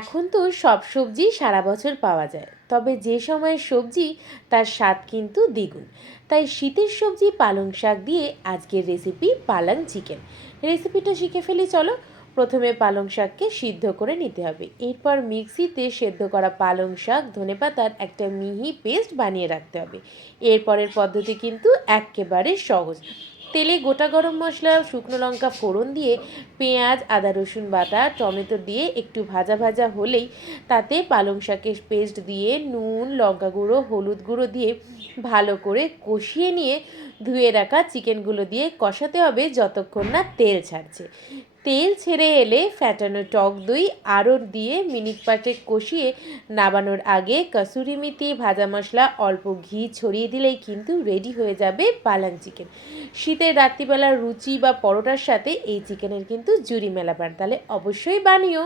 এখন তো সব সবজি সারা বছর পাওয়া যায়, তবে যে সময়ের সবজি তার স্বাদ কিন্তু দ্বিগুণ। তাই শীতের সবজি পালং শাক দিয়ে আজকের রেসিপি পালং চিকেন। রেসিপিটা শিখে ফেলি চলো। প্রথমে পালং শাককে সিদ্ধ করে নিতে হবে, এরপর মিক্সিতে সেদ্ধ করা পালং শাক ধনেপাতার একটা মিহি পেস্ট বানিয়ে রাখতে হবে। এরপরের পদ্ধতি কিন্তু একেবারে সহজ। তেলে গোটা গরম মশলা, শুকনো লঙ্কা ফোড়ন দিয়ে পেঁয়াজ, আদা রসুন বাটা, টমেটো দিয়ে একটু ভাজা ভাজা হলেই তাতে পালং শাকের পেস্ট দিয়ে নুন, লঙ্কা গুঁড়ো, হলুদ গুঁড়ো দিয়ে ভালো করে কষিয়ে নিয়ে ধুয়ে রাখা চিকেনগুলো দিয়ে কষাতে হবে যতক্ষণ না তেল ছাড়ছে। তেল ছেড়ে এলে ফ্যাটানো টক দই আরও দিয়ে মিনিট পাঁচেক কষিয়ে নামানোর আগে কসুরি মেথি, ভাজা মশলা, অল্প ঘি ছড়িয়ে দিলেই কিন্তু রেডি হয়ে যাবে পালং চিকেন। শীতের রাত্রিবেলা রুচি বা পরোটার সাথে এই চিকেনের কিন্তু জুড়ি মেলা পান, তাহলে অবশ্যই বানিও।